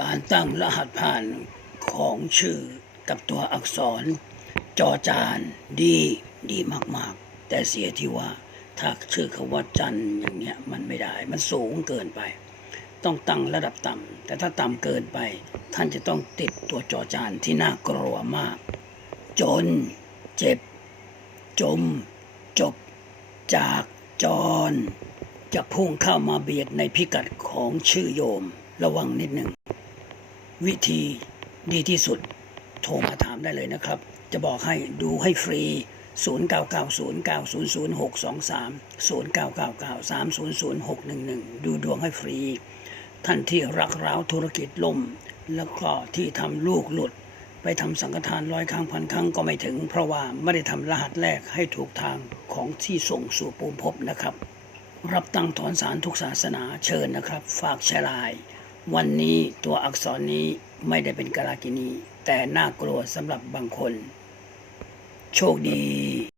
การตั้งรหัสผ่านของชื่อกับตัวอักษร จอจานดีดีมากๆ แต่เสียที่ว่าถ้าชื่อคำว่าจันอย่างเงี้ยมันไม่ได้ มันสูงเกินไป ต้องตั้งระดับต่ำแต่ถ้าต่ำเกินไป ท่านจะต้องติดตัวจอจานที่น่ากลัวมาก จน เจ็บ จม จบ จากจร จะพุ่งเข้ามาเบียดในพิกัดของชื่อโยมระวังนิดหนึ่ง วิธีดีที่สุด โทรมาถามได้เลยนะครับ จะบอกให้ดูให้ฟรี 0990900623 0999300611 ดูดวงให้ฟรี ท่านที่รักร้าวธุรกิจล่ม แล้วก็ที่ทำลูกหลุด ไปทำสังฆทานร้อยครั้งพันครั้งก็ไม่ถึง เพราะว่าไม่ได้ทำรหัสแรกให้ถูกทางของที่ส่งสู่ปูมภพนะครับ รับตั้งถอนสารทุกศาสนาเชิญนะครับ ฝากแชร์ไลน์ วันนี้ตัวอักษรนี้ไม่ได้เป็นกาลากินี แต่น่ากลัวสำหรับบางคน โชคดี